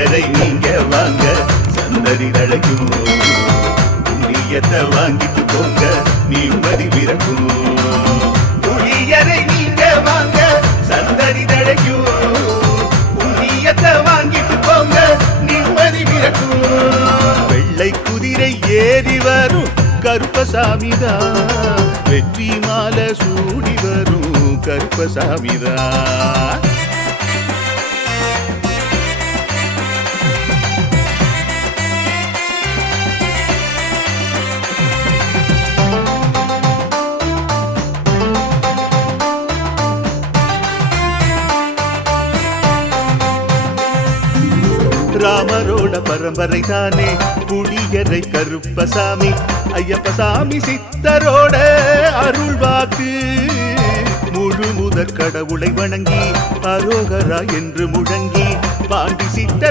எதை நீங்க வாங்க சந்ததி தழைக்கும் புண்ணியத்தை வாங்கிட்டு போங்க நிம்மதி பிறக்கும் புளியரை நீங்க வாங்க சந்ததி தழைக்கும் புண்ணியத்தை வாங்கிட்டு போங்க நிம்மதி பிறக்கும் வெள்ளை குதிரை ஏறி வரும் கருப்பசாமிதான் வெற்றி மாலை சூடி வரும் கருப்பசாமிதான் ராமரோட பரம்பரை தானே புளியரை கருப்பசாமி ஐயப்பசாமி சித்தரோட அருள் வாக்கு முழு முதற் கடவுளை வணங்கி அரோகரா என்று முழங்கி பாண்டி சித்தர்